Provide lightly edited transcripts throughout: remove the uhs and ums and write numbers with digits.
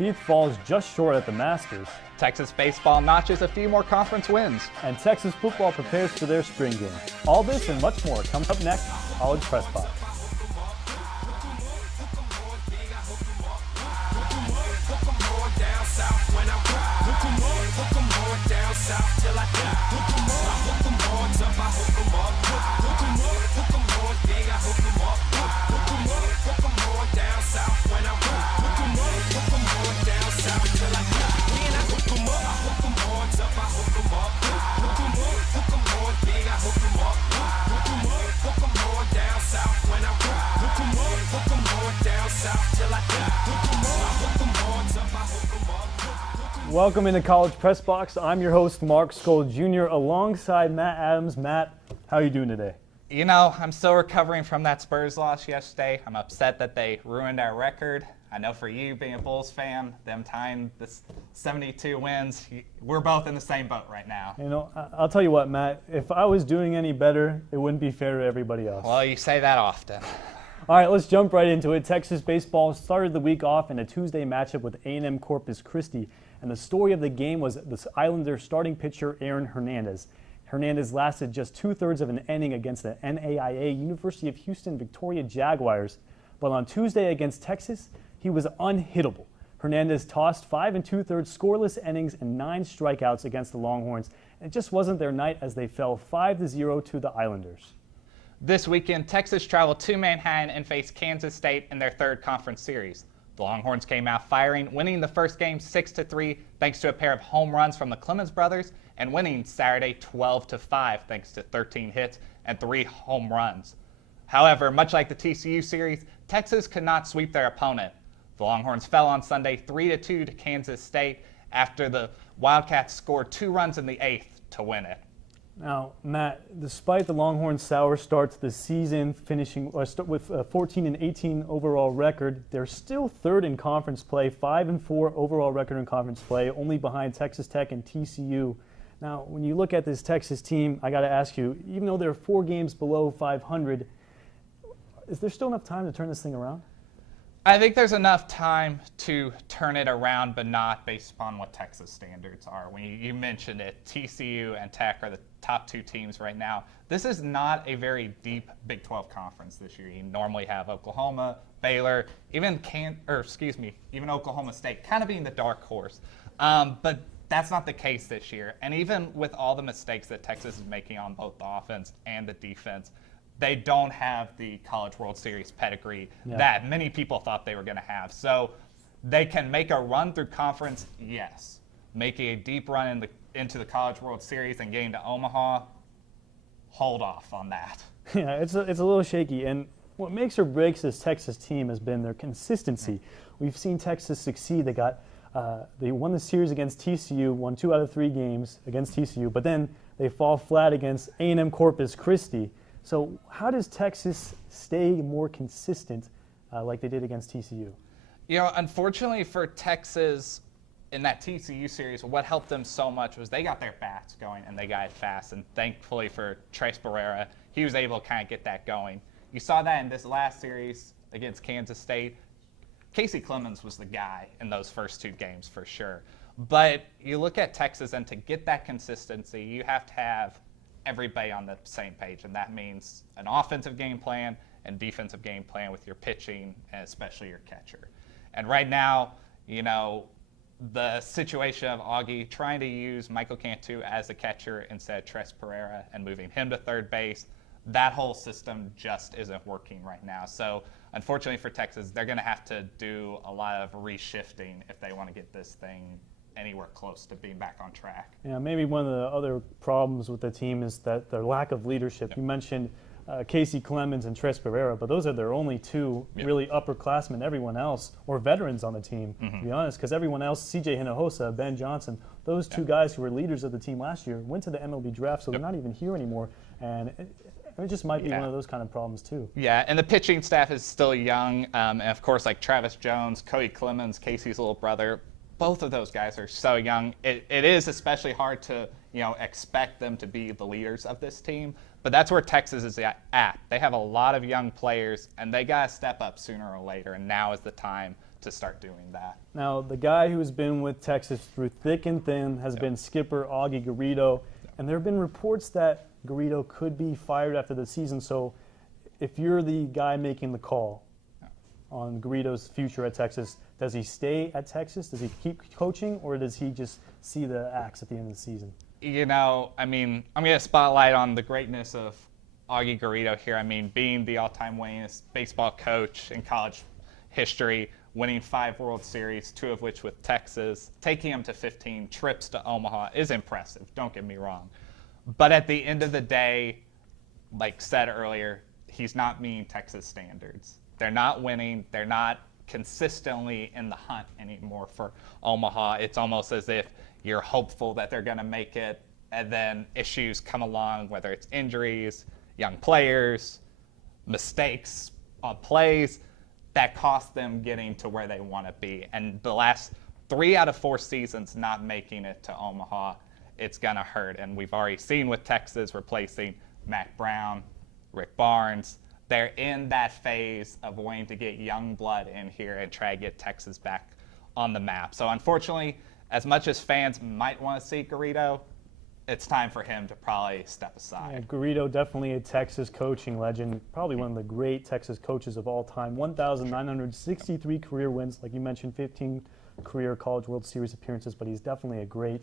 Spieth falls just short at the Masters. Texas baseball notches a few more conference wins. And Texas football prepares for their spring game. All this and much more comes up next, College Press Box. Welcome into College Press Box. I'm your host, Mark Skol Jr., alongside Matt Adams. Matt, how are you doing today? You know, I'm still recovering from that Spurs loss yesterday. I'm upset that they ruined our record. I know for you, being a Bulls fan, them tying this 72 wins, we're both in the same boat right now. You know, I'll tell you what, Matt, if I was doing any better, it wouldn't be fair to everybody else. Well, you say that often. All right, let's jump right into it. Texas baseball started the week off in a Tuesday matchup with A&M Corpus Christi, and the story of the game was the Islanders starting pitcher Aaron Hernandez. Hernandez lasted just 2/3 of an inning against the NAIA University of Houston Victoria Jaguars, but on Tuesday against Texas, he was unhittable. Hernandez tossed 5 2/3 scoreless innings and 9 strikeouts against the Longhorns, and it just wasn't their night as they fell 5-0 to the Islanders. This weekend, Texas traveled to Manhattan and faced Kansas State in their third conference series. The Longhorns came out firing, winning the first game 6-3 thanks to a pair of home runs from the Clemens brothers, and winning Saturday 12-5 thanks to 13 hits and 3 home runs. However, much like the TCU series, Texas could not sweep their opponent. The Longhorns fell on Sunday 3-2 to Kansas State after the Wildcats scored 2 runs in the 8th to win it. Now, Matt, despite the Longhorns' sour start to the season, finishing with a 14-18 overall record, they're still third in conference play, 5-4 overall record in conference play, only behind Texas Tech and TCU. Now, when you look at this Texas team, I got to ask you, even though they're 4 games below 500, is there still enough time to turn this thing around? I think there's enough time to turn it around, but not based upon what Texas standards are. When you mentioned it, TCU and Tech are the top 2 teams right now. This is not a very deep Big 12 conference this year. You normally have Oklahoma, Baylor, even Oklahoma State kind of being the dark horse. But that's not the case this year. And even with all the mistakes that Texas is making on both the offense and the defense, they don't have the College World Series pedigree that many people thought they were going to have. So they can make a run through conference, yes. Making a deep run into the College World Series and getting to Omaha, hold off on that. Yeah, it's a little shaky. And what makes or breaks this Texas team has been their consistency. We've seen Texas succeed. They won the series against TCU, won 2 out of 3 games against TCU, but then they fall flat against A&M Corpus Christi. So how does Texas stay more consistent like they did against TCU? You know, unfortunately for Texas in that TCU series, what helped them so much was they got their bats going and they got it fast. And thankfully for Tres Barrera, he was able to kind of get that going. You saw that in this last series against Kansas State. Casey Clemens was the guy in those first 2 games for sure. But you look at Texas, and to get that consistency, you have to have everybody on the same page, and that means an offensive game plan and defensive game plan with your pitching and especially your catcher. And right now, you know, the situation of Augie trying to use Michael Cantu as a catcher instead of Tres Barrera and moving him to third base, that whole system just isn't working right now. So unfortunately for Texas, they're going to have to do a lot of reshifting if they want to get this thing anywhere close to being back on track. Yeah, maybe one of the other problems with the team is that their lack of leadership. Yep. You mentioned Casey Clemens and Tres Barrera, but those are their only 2 really upperclassmen. Everyone else, or veterans on the team, to be honest, because everyone else, C.J. Hinojosa, Ben Johnson, those 2 guys who were leaders of the team last year went to the MLB draft, so they're not even here anymore. And it just might be one of those kind of problems too. Yeah, and the pitching staff is still young. And of course, like Travis Jones, Cody Clemens, Casey's little brother, both of those guys are so young. It is especially hard to expect them to be the leaders of this team. But that's where Texas is at. They have a lot of young players, and they got to step up sooner or later, and now is the time to start doing that. Now, the guy who's been with Texas through thick and thin has been skipper Augie Garrido, and there have been reports that Garrido could be fired after the season. So if you're the guy making the call on Garrido's future at Texas, does he stay at Texas? Does he keep coaching, or does he just see the axe at the end of the season? You know, I mean, I'm going to spotlight on the greatness of Augie Garrido here. I mean, being the all-time winningest baseball coach in college history, winning 5 World Series, 2 of which with Texas, taking him to 15 trips to Omaha is impressive, don't get me wrong. But at the end of the day, like said earlier, he's not meeting Texas standards. They're not winning. They're not consistently in the hunt anymore for Omaha. It's almost as if you're hopeful that they're going to make it, and then issues come along, whether it's injuries, young players, mistakes on plays, that cost them getting to where they want to be. And the last 3 out of 4 seasons not making it to Omaha, it's going to hurt. And we've already seen with Texas replacing Mac Brown, Rick Barnes. They're in that phase of wanting to get young blood in here and try to get Texas back on the map. So unfortunately, as much as fans might want to see Garrido, it's time for him to probably step aside. Yeah, Garrido, definitely a Texas coaching legend, probably one of the great Texas coaches of all time. 1,963 career wins, like you mentioned, 15 career College World Series appearances, but he's definitely a great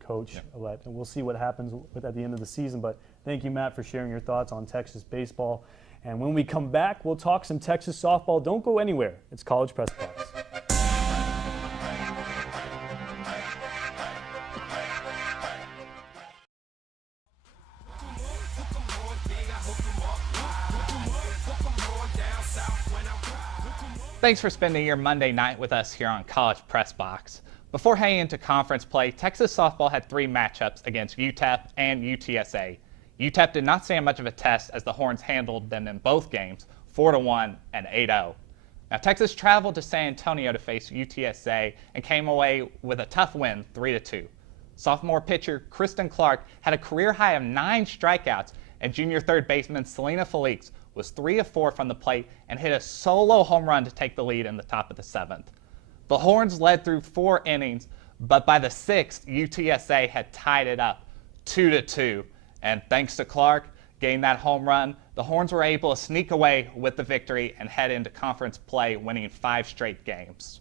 coach. Yep. And we'll see what happens at the end of the season. But thank you, Matt, for sharing your thoughts on Texas baseball. And when we come back, we'll talk some Texas softball. Don't go anywhere. It's College Press Box. Thanks for spending your Monday night with us here on College Press Box. Before heading into conference play, Texas softball had 3 matchups against UTEP and UTSA. UTEP did not stand much of a test as the Horns handled them in both games, 4-1 and 8-0. Now, Texas traveled to San Antonio to face UTSA and came away with a tough win, 3-2. Sophomore pitcher Kristen Clark had a career high of 9 strikeouts, and junior third baseman Selena Felix was 3 of 4 from the plate and hit a solo home run to take the lead in the top of the 7th. The Horns led through 4 innings, but by the 6th, UTSA had tied it up 2-2. And thanks to Clark getting that home run, the Horns were able to sneak away with the victory and head into conference play, winning 5 straight games.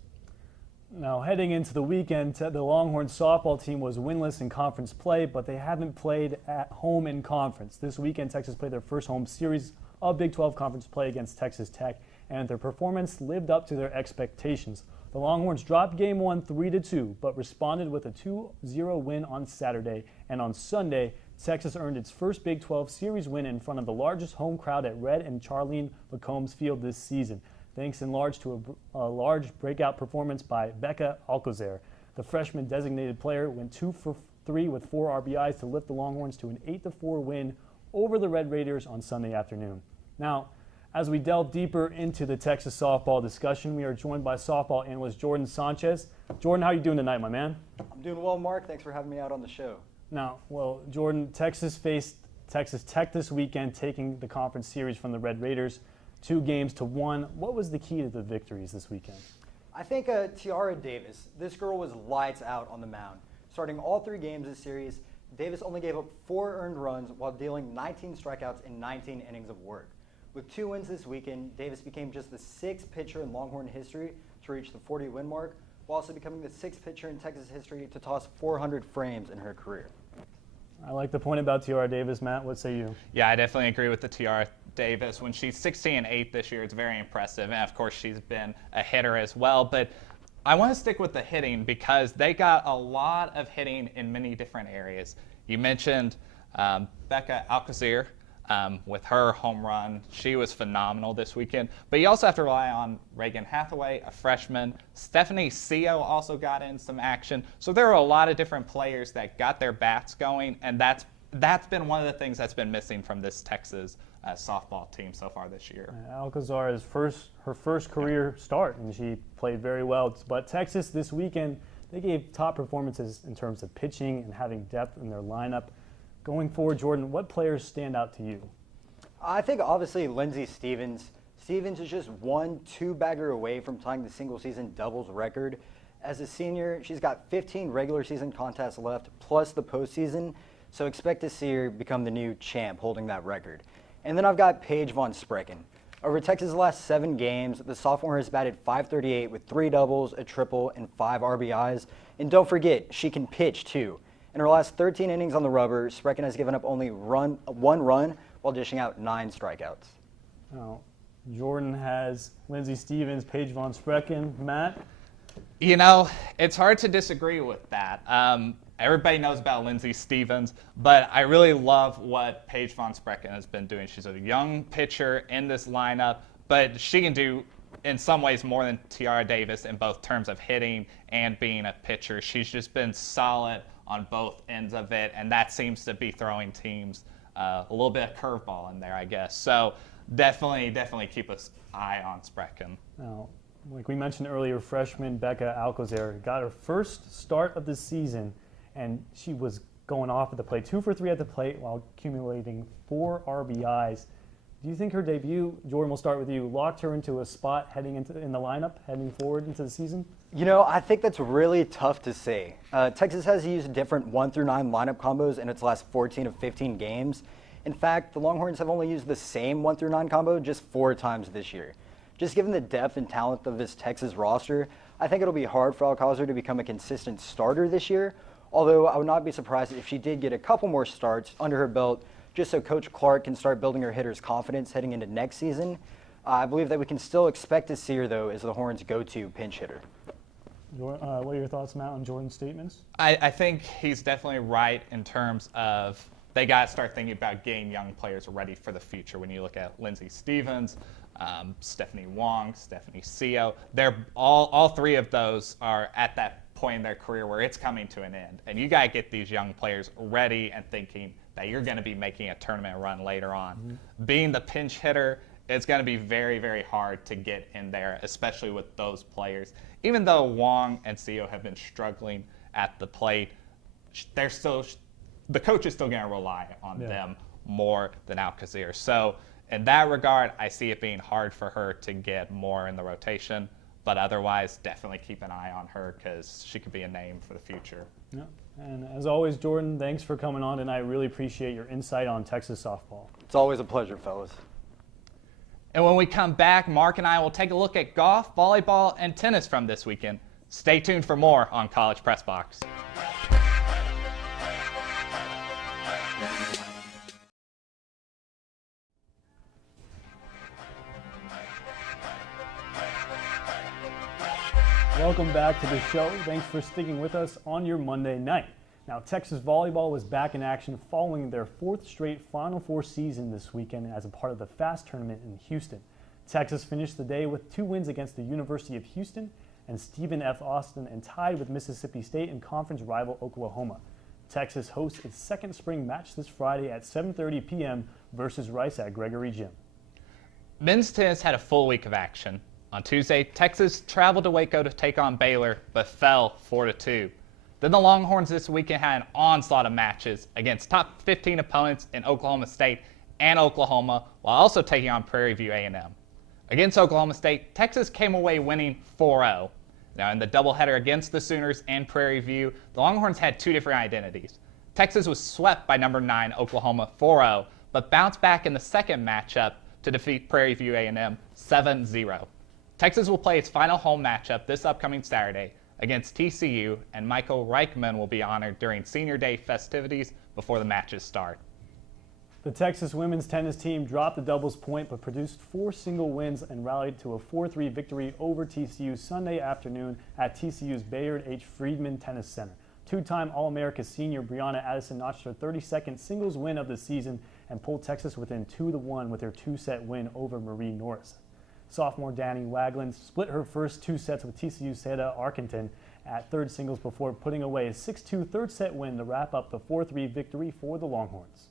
Now, heading into the weekend, the Longhorns softball team was winless in conference play, but they haven't played at home in conference. This weekend, Texas played their first home series of Big 12 conference play against Texas Tech, and their performance lived up to their expectations. The Longhorns dropped Game 1 3-2, but responded with a 2-0 win on Saturday, and on Sunday, Texas earned its first Big 12 series win in front of the largest home crowd at Red and Charlene McCombs Field this season, thanks in large to a large breakout performance by Becca Alcocer. The freshman designated player went 2 for 3 with 4 RBIs to lift the Longhorns to an 8-4 win over the Red Raiders on Sunday afternoon. Now, as we delve deeper into the Texas softball discussion, we are joined by softball analyst Jordan Sanchez. Jordan, how are you doing tonight, my man? I'm doing well, Mark. Thanks for having me out on the show. Now, well, Jordan, Texas faced Texas Tech this weekend, taking the conference series from the Red Raiders 2-1. What was the key to the victories this weekend? I think Tiara Davis. This girl was lights out on the mound. Starting all 3 games this series, Davis only gave up 4 earned runs while dealing 19 strikeouts in 19 innings of work. With 2 wins this weekend, Davis became just the 6th pitcher in Longhorn history to reach the 40-win mark, while also becoming the 6th pitcher in Texas history to toss 400 frames in her career. I like the point about Tiara Davis. Matt, what say you? Yeah, I definitely agree with the Tiara Davis. When she's 16-8 this year, it's very impressive. And, of course, she's been a hitter as well. But I want to stick with the hitting because they got a lot of hitting in many different areas. You mentioned Becca Alcocer. With her home run. She was phenomenal this weekend. But you also have to rely on Reagan Hathaway, a freshman. Stephanie Seo also got in some action. So there are a lot of different players that got their bats going, and that's been one of the things that's been missing from this Texas softball team so far this year. Alcazar is her first career start, and she played very well. But Texas this weekend, they gave top performances in terms of pitching and having depth in their lineup. Going forward, Jordan, what players stand out to you? I think obviously Lindsey Stevens Stevens is just one two-bagger away from tying the single-season doubles record. As a senior, she's got 15 regular season contests left, plus the postseason, so expect to see her become the new champ holding that record. And then I've got Paige von Sprecken. Over Texas' last 7 games, the sophomore has batted .538 with 3 doubles, a triple, and 5 RBIs. And don't forget, she can pitch too. In her last 13 innings on the rubber, Sprecken has given up only 1 run while dishing out 9 strikeouts. Now, Jordan has Lindsey Stevens, Paige von Sprecken. Matt? You know, it's hard to disagree with that. Everybody knows about Lindsey Stevens, but I really love what Paige von Sprecken has been doing. She's a young pitcher in this lineup, but she can do, in some ways, more than Tiara Davis in both terms of hitting and being a pitcher. She's just been solid on both ends of it, and that seems to be throwing teams a little bit of curveball in there, I guess. So definitely keep an eye on Sprecken. Now, like we mentioned earlier, freshman Becca Alcocer got her first start of the season, and she was going off at the plate, 2 for 3 at the plate while accumulating 4 RBIs. Do you think her debut, Jordan, we'll start with you, locked her into a spot in the lineup, heading forward into the season? You know, I think that's really tough to say. Texas has used different 1 through 9 lineup combos in its last 14 of 15 games. In fact, the Longhorns have only used the same 1 through 9 combo just 4 times this year. Just given the depth and talent of this Texas roster, I think it'll be hard for Alcázar to become a consistent starter this year, although I would not be surprised if she did get a couple more starts under her belt just so Coach Clark can start building her hitters' confidence heading into next season. I believe that we can still expect to see her, though, as the Horns' go-to pinch hitter. What are your thoughts, Matt, on Jordan's statements? I think he's definitely right in terms of they got to start thinking about getting young players ready for the future. When you look at Lindsey Stevens, Stephanie Wong, Stephanie Seo, they're all 3 of those are at that point in their career where it's coming to an end. And you got to get these young players ready and thinking that you're going to be making a tournament run later on. Mm-hmm. Being the pinch hitter, it's going to be very hard to get in there, especially with those players. Even though Wong and Seo have been struggling at the plate, the coach is still going to rely on them more than Alcázar. So in that regard, I see it being hard for her to get more in the rotation. But otherwise, definitely keep an eye on her because she could be a name for the future. Yeah. And as always, Jordan, thanks for coming on tonight. I really appreciate your insight on Texas softball. It's always a pleasure, fellas. And when we come back, Mark and I will take a look at golf, volleyball, and tennis from this weekend. Stay tuned for more on College Press Box. Welcome back to the show. Thanks for sticking with us on your Monday night. Now, Texas volleyball was back in action following their 4th straight Final Four season this weekend as a part of the FAST tournament in Houston. Texas finished the day with 2 wins against the University of Houston and Stephen F. Austin, and tied with Mississippi State and conference rival Oklahoma. Texas hosts its second spring match this Friday at 7:30 p.m. versus Rice at Gregory Gym. Men's tennis had a full week of action. On Tuesday, Texas traveled to Waco to take on Baylor, but fell 4-2. Then the Longhorns this weekend had an onslaught of matches against top 15 opponents in Oklahoma State and Oklahoma, while also taking on Prairie View A&M. Against Oklahoma State, Texas came away winning 4-0. Now in the doubleheader against the Sooners and Prairie View, the Longhorns had 2 different identities. Texas was swept by number 9 Oklahoma 4-0, but bounced back in the second matchup to defeat Prairie View A&M 7-0. Texas will play its final home matchup this upcoming Saturday against TCU, and Michael Reichman will be honored during Senior Day festivities before the matches start. The Texas women's tennis team dropped the doubles point but produced 4 single wins and rallied to a 4-3 victory over TCU Sunday afternoon at TCU's Bayard H. Friedman Tennis Center. 2-time All-America senior Brianna Addison notched her 32nd singles win of the season and pulled Texas within 2-1 with her 2-set win over Marie Norris. Sophomore Danny Wagland split her first 2 sets with TCU's Seda Arkenton at third singles before putting away a 6-2 third set win to wrap up the 4-3 victory for the Longhorns.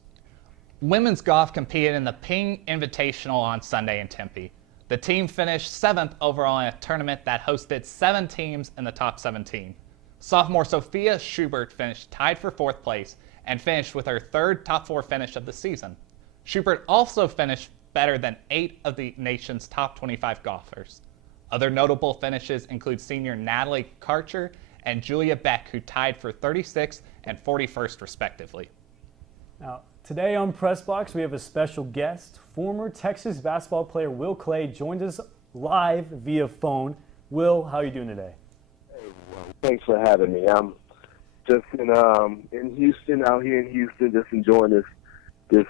Women's golf competed in the Ping Invitational on Sunday in Tempe. The team finished 7th overall in a tournament that hosted 7 teams in the top 17. Sophomore Sophia Schubert finished tied for 4th place and finished with her 3rd top 4 finish of the season. Schubert also finished better than 8 of the nation's top 25 golfers. Other notable finishes include senior Natalie Karcher and Julia Beck, who tied for 36th and 41st respectively. Now, today on Press Box, we have a special guest. Former Texas basketball player Will Clay joined us live via phone. Will, how are you doing today? Hey, well, thanks for having me. I'm just in Houston, out here in Houston, just enjoying this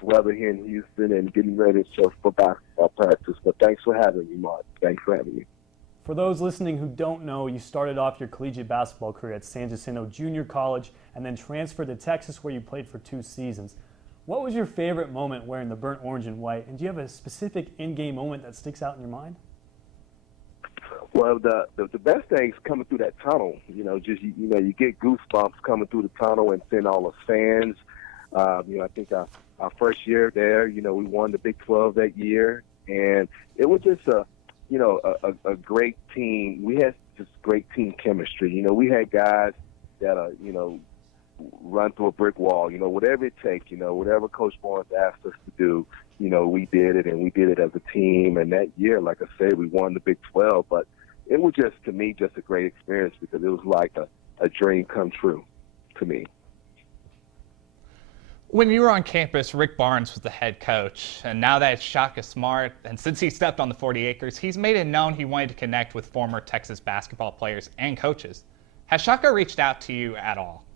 weather here in Houston and getting ready for basketball practice. But thanks for having me, Mark. Thanks for having me. For those listening who don't know, you started off your collegiate basketball career at San Jacinto Junior College and then transferred to Texas, where you played for 2 seasons. What was your favorite moment wearing the burnt orange and white? And do you have a specific in-game moment that sticks out in your mind? Well, the best thing is coming through that tunnel. You get goosebumps coming through the tunnel and seeing all the fans. I think our first year there, we won the Big 12 that year, and it was just a great team. We had just great team chemistry. We had guys that run through a brick wall. Whatever it takes. Whatever Coach Barnes asked us to do, we did it, and we did it as a team. And that year, like I said, we won the Big 12. But it was just, to me, just a great experience because it was like a dream come true to me. When you were on campus, Rick Barnes was the head coach, and now that it's Shaka Smart, and since he stepped on the 40 acres, he's made it known he wanted to connect with former Texas basketball players and coaches. Has Shaka reached out to you at all?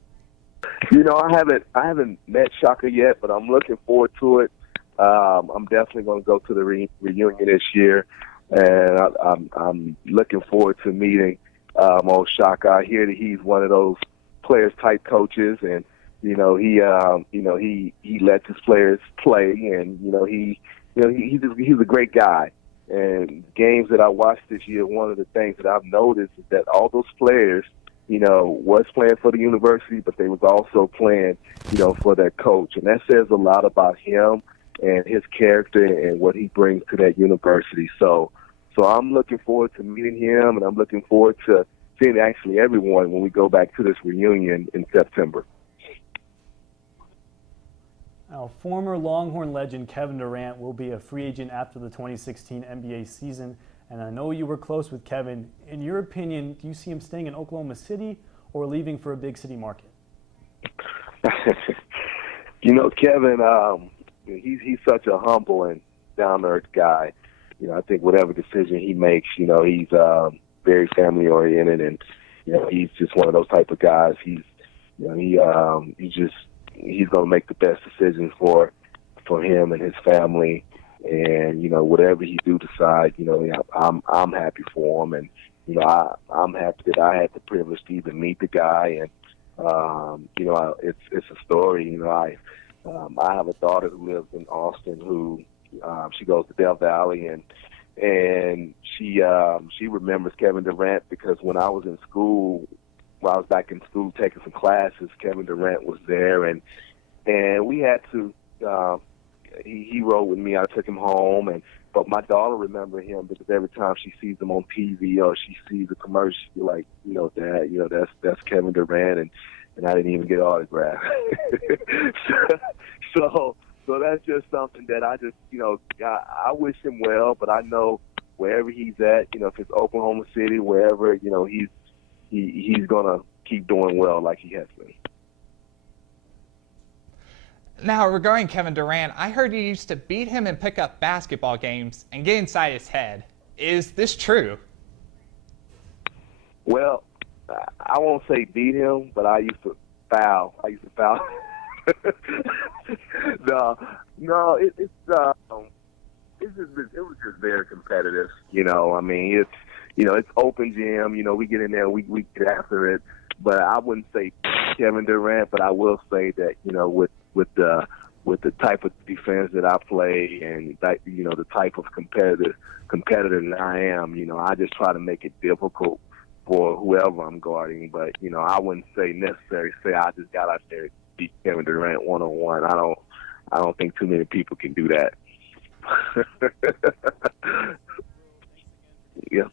I haven't met Shaka yet, but I'm looking forward to it. I'm definitely going to go to the reunion this year, and I'm looking forward to meeting old Shaka. I hear that he's one of those players type coaches, and he lets his players play, and he's a great guy. And games that I watched this year, one of the things that I've noticed is that all those players, was playing for the university, but they was also playing, for their coach, and that says a lot about him and his character and what he brings to that university. So I'm looking forward to meeting him, and I'm looking forward to seeing actually everyone when we go back to this reunion in September. Now, former Longhorn legend Kevin Durant will be a free agent after the 2016 NBA season, and I know you were close with Kevin. In your opinion, do you see him staying in Oklahoma City or leaving for a big city market? Kevin, he's such a humble and down-to-earth guy. I think whatever decision he makes, he's very family-oriented, and he's just one of those type of guys. He's going to make the best decisions for him and his family, and whatever he do decide, I'm happy for him, and I'm happy that I had the privilege to even meet the guy, and it's a story. I have a daughter who lives in Austin who she goes to Del Valley, and she remembers Kevin Durant because when I was in school. While I was back in school taking some classes, Kevin Durant was there, and we had to. He rode with me. I took him home, but my daughter remembered him because every time she sees him on TV or she sees a commercial, she's like, Dad, that's Kevin Durant, and I didn't even get an autograph. so that's just something that I just, I wish him well, but I know wherever he's at, if it's Oklahoma City, wherever, he's going to keep doing well like he has been. Now, regarding Kevin Durant, I heard you used to beat him in pickup basketball games and get inside his head. Is this true? Well, I won't say beat him, but I used to foul. No, it was just very competitive. It's open gym. We get in there, we get after it. But I wouldn't say Kevin Durant, but I will say that with the type of defense that I play and that, the type of competitor that I am, I just try to make it difficult for whoever I'm guarding. But I wouldn't say necessarily say I just got out there and beat Kevin Durant one-on-one. I don't think too many people can do that. Yeah.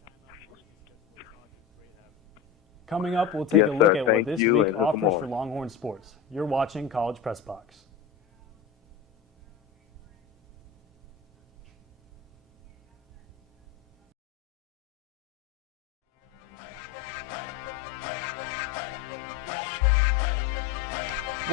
Coming up, we'll take a look at what this week offers for for Longhorn sports. You're watching College Press Box.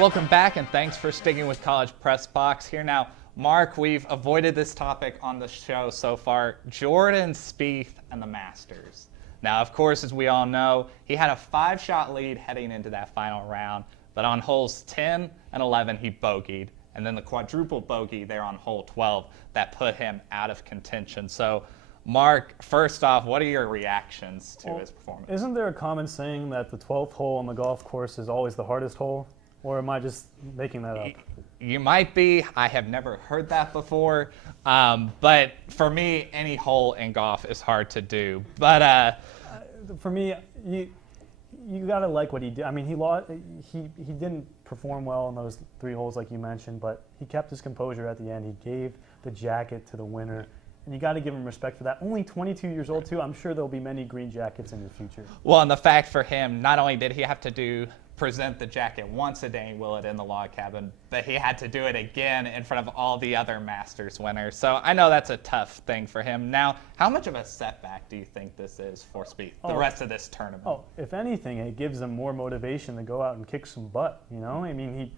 Welcome back, and thanks for sticking with College Press Box here. Now, Mark, we've avoided this topic on the show so far. Jordan Spieth and the Masters. Now, of course, as we all know, he had a 5-shot lead heading into that final round, but on holes 10 and 11, he bogeyed, and then the quadruple bogey there on hole 12 that put him out of contention. So, Mark, first off, what are your reactions to his performance? Isn't there a common saying that the 12th hole on the golf course is always the hardest hole? Or am I just making that up? You might be. I have never heard that before. But for me, any hole in golf is hard to do. But for me, you gotta like what he did. I mean, he didn't perform well in those 3 holes like you mentioned, but he kept his composure at the end. He gave the jacket to the winner. And you got to give him respect for that. Only 22 years old, too. I'm sure there'll be many green jackets in the future. Well, and the fact for him, not only did he have to present the jacket once a Dane Willett in the log cabin, but he had to do it again in front of all the other Masters winners. So I know that's a tough thing for him. Now, how much of a setback do you think this is for Spieth, the rest of this tournament? Oh, if anything, it gives him more motivation to go out and kick some butt, you know? I mean,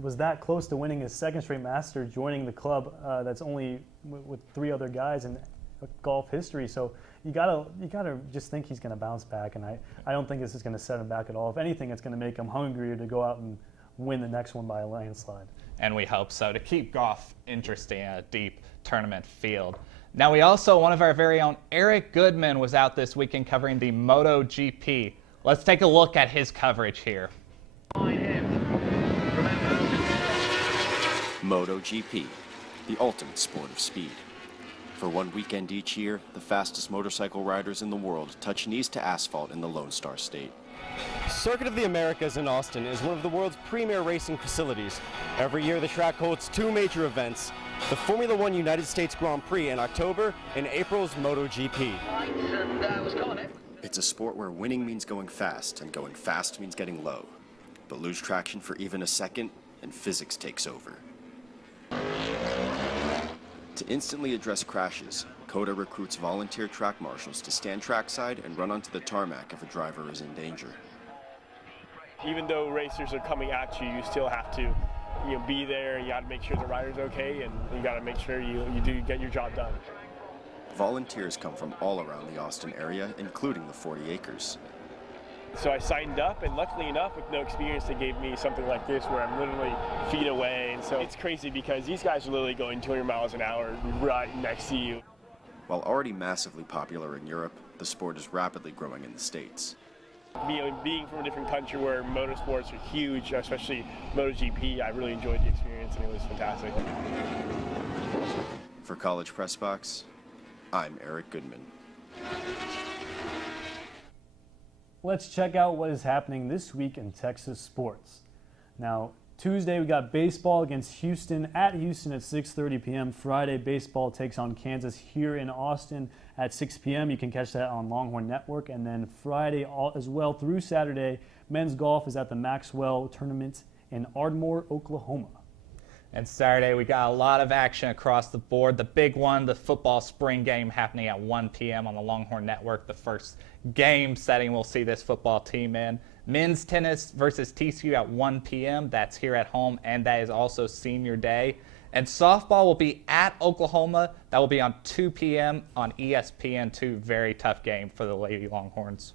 was that close to winning his 2nd straight Master, joining the club that's only with 3 other guys in golf history. So you gotta just think he's gonna bounce back, and I don't think this is gonna set him back at all. If anything, it's gonna make him hungrier to go out and win the next one by a landslide. And we hope so, to keep golf interesting in a deep tournament field. Now, one of our very own Eric Goodman was out this weekend covering the MotoGP. Let's take a look at his coverage here. MotoGP, the ultimate sport of speed. For one weekend each year, the fastest motorcycle riders in the world touch knees to asphalt in the Lone Star State. Circuit of the Americas in Austin is one of the world's premier racing facilities. Every year the track holds 2 major events, the Formula One United States Grand Prix in October and April's MotoGP. It's a sport where winning means going fast and going fast means getting low. But lose traction for even a second and physics takes over. To instantly address crashes, COTA recruits volunteer track marshals to stand trackside and run onto the tarmac if a driver is in danger. Even though racers are coming at you, you still have to be there. You got to make sure the rider's okay, and you got to make sure you do get your job done. Volunteers come from all around the Austin area, including the 40 acres. So I signed up, and luckily enough, with no experience, they gave me something like this where I'm literally feet away. And so it's crazy because these guys are literally going 200 miles an hour right next to you. While already massively popular in Europe, the sport is rapidly growing in the States. Being from a different country where motorsports are huge, especially MotoGP, I really enjoyed the experience, and it was fantastic. For College Press Box, I'm Eric Goodman. Let's check out what is happening this week in Texas sports. Now, Tuesday we got baseball against Houston at Houston at 6:30 p.m. Friday, baseball takes on Kansas here in Austin at 6 p.m. You can catch that on Longhorn Network. And then Friday as well through Saturday, men's golf is at the Maxwell Tournament in Ardmore, Oklahoma. And Saturday, we got a lot of action across the board. The big one, the football spring game happening at 1 p.m. on the Longhorn Network. The first game setting we'll see this football team in. Men's tennis versus TCU at 1 p.m. That's here at home, and that is also senior day. And softball will be at Oklahoma. That will be on 2 p.m. on ESPN2. Very tough game for the Lady Longhorns.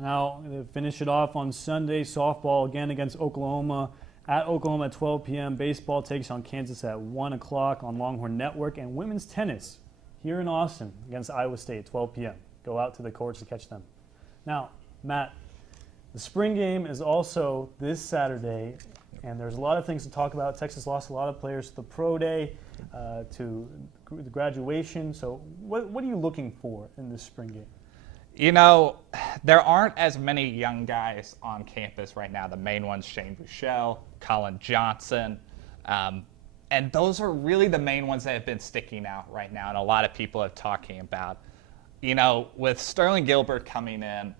Now, to finish it off on Sunday, softball again against Oklahoma. At Oklahoma at 12 p.m., baseball takes on Kansas at 1 o'clock on Longhorn Network. And women's tennis here in Austin against Iowa State, 12 p.m. Go out to the courts to catch them. Now, Matt, the spring game is also this Saturday, and there's a lot of things to talk about. Texas lost a lot of players to the pro day, to the graduation. So what are you looking for in this spring game? You know, there aren't as many young guys on campus right now. The main ones, Shane Buechele, Colin Johnson, and those are really the main ones that have been sticking out right now, and a lot of people are talking about. You know, with Sterling Gilbert coming in,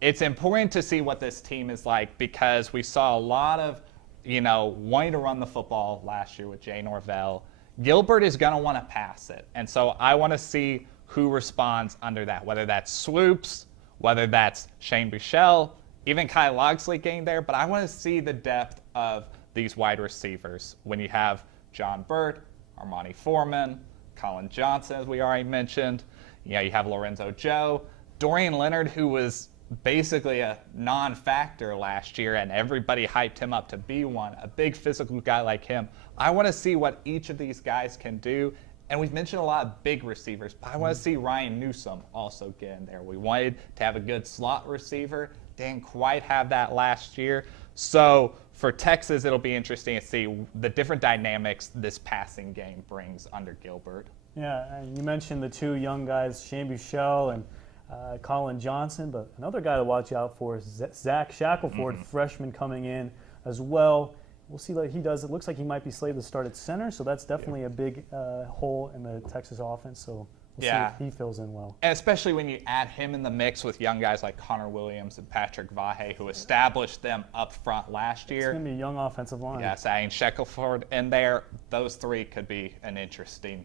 it's important to see what this team is like because we saw a lot of, wanting to run the football last year with Jay Norvell. Gilbert is going to want to pass it, and so I want to see who responds under that, whether that's Swoops, whether that's Shane Buechele, Even Kyle Loxley gained there, but I want to see the depth of these wide receivers when you have John Burt, Armani Foreman, Colin Johnson, as we already mentioned. You know, you have Lorenzo Joe, Dorian Leonard, who was basically a non-factor last year, and everybody hyped him up to be one, a big physical guy like him. I want to see what each of these guys can do, and we've mentioned a lot of big receivers, but I want to see Ryan Newsome also get in there. We wanted to have a good slot receiver, didn't quite have that last year. So for Texas, it'll be interesting to see the different dynamics this passing game brings under Gilbert. Yeah, and you mentioned the two young guys, Shane Buechele and Colin Johnson, but another guy to watch out for is Zach Shackelford, freshman coming in as well. We'll see what he does. It looks like he might be slated to start at center, so that's definitely a big hole in the Texas offense. So we'll see if he fills in well. And especially when you add him in the mix with young guys like Connor Williams and Patrick Vahe, who established them up front last year. It's going to be a young offensive line. Yes, adding Shackelford in there, those three could be an interesting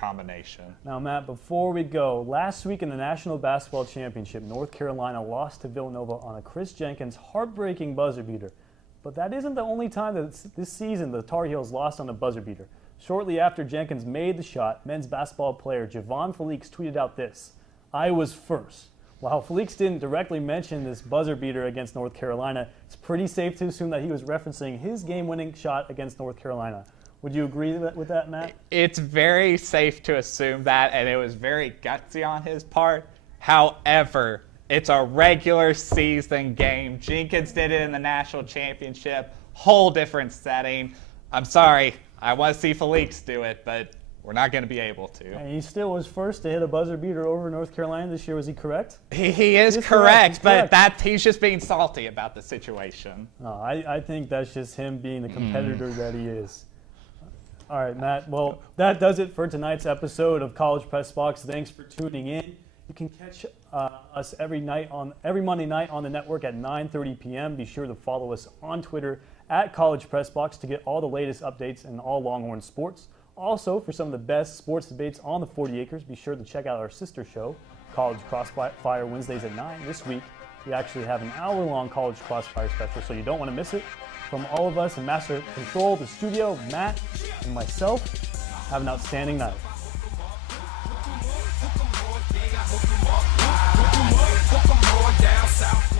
combination. Now, Matt, before we go, last week in the National Basketball Championship, North Carolina lost to Villanova on a Chris Jenkins heartbreaking buzzer beater. But that isn't the only time that this season the Tar Heels lost on a buzzer beater. Shortly after Jenkins made the shot, men's basketball player Javon Felix tweeted out this: "I was first." While Felix didn't directly mention this buzzer beater against North Carolina, it's pretty safe to assume that he was referencing his game-winning shot against North Carolina. Would you agree with that, Matt? It's very safe to assume that, and it was very gutsy on his part. However, it's a regular season game. Jenkins did it in the national championship, whole different setting. I'm sorry, I want to see Felix do it, but we're not going to be able to. And he still was first to hit a buzzer beater over North Carolina this year. Was he correct? He is correct, but he's just being salty about the situation. No, I think that's just him being the competitor that he is. All right, Matt. Well, that does it for tonight's episode of College Press Box. Thanks for tuning in. You can catch us every Monday night on the network at 9:30 p.m. Be sure to follow us on Twitter at College Press Box to get all the latest updates in all Longhorn sports. Also, for some of the best sports debates on the 40 acres, be sure to check out our sister show, College Crossfire, Wednesdays at 9. This week, we actually have an hour-long College Crossfire special, so you don't want to miss it. From all of us in Master Control, the studio, Matt, and myself, have an outstanding night. Down south.